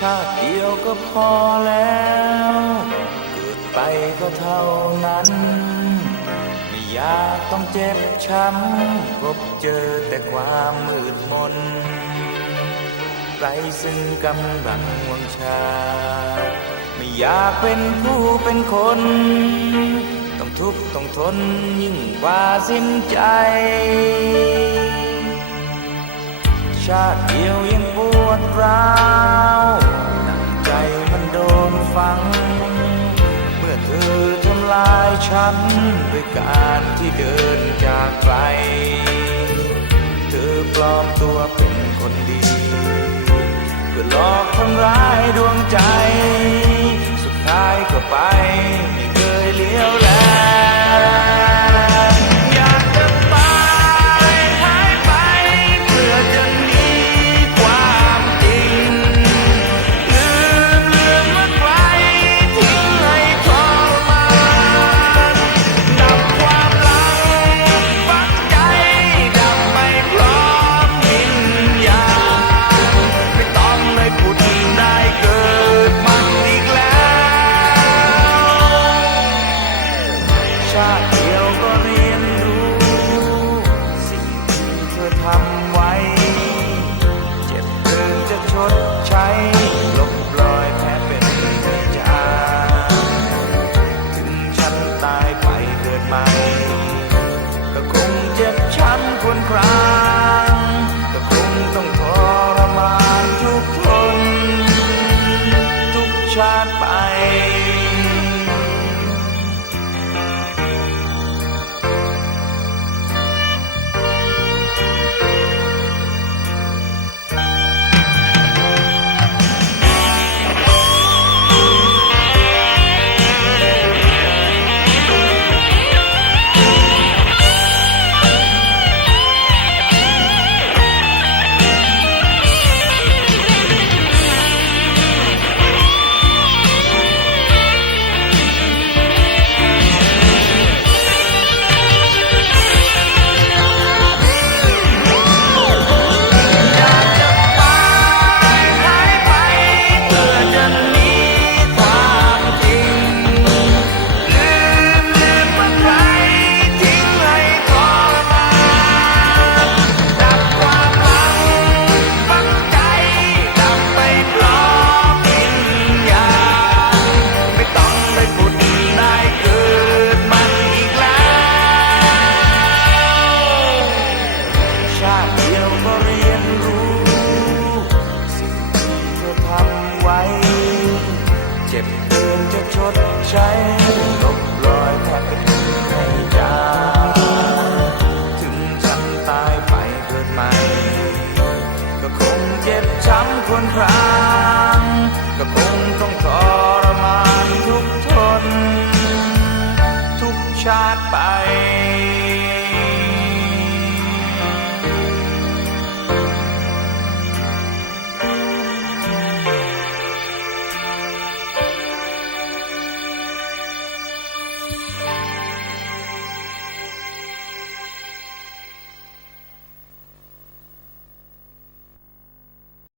ชาติเดียวก็พอแล้ว เกิดไปก็เท่านั้น ไม่อยากต้องเจ็บช้ำพบเจอแต่ความมืดมนไรซึ่งกำลังวังชา ไม่อยากเป็นผู้เป็นคน ต้องทุกข์ต้องทนยิ่งกว่าสิ้นใจ ชาติเดียวยังปวดร้าว นด้วยการที่เดินจากไปเธอปลอมตัวเป็นคนดี เพื่อหลอกทำร้ายดวงใจ สุดท้ายก็ไป ไม่เคยเลี้ยวแล คนครางก็คงต้องทรมานทุกคน ทุกชาติไป เจ็บช้ำควรครางก็คงต้องทรมานทุกทน ทุกชาติไป